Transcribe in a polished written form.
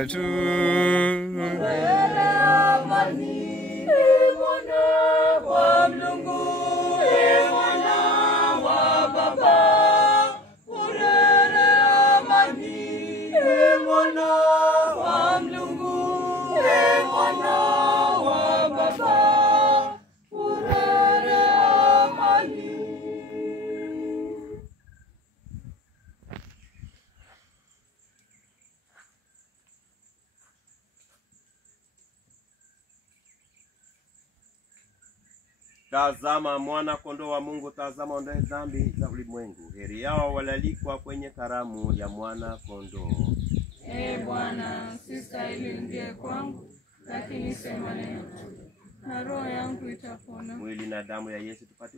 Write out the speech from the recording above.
watu. Tazama mwana kondoo wa Mungu, tazama ondoe dhambi za ulimwengu. Heri yao walalikwa kwenye karamu ya mwana kondoo. Bwana, sistahili uingie kwangu, lakini sema neno tu, na roho yangu itapona. Mwili na damu ya Yesu tupate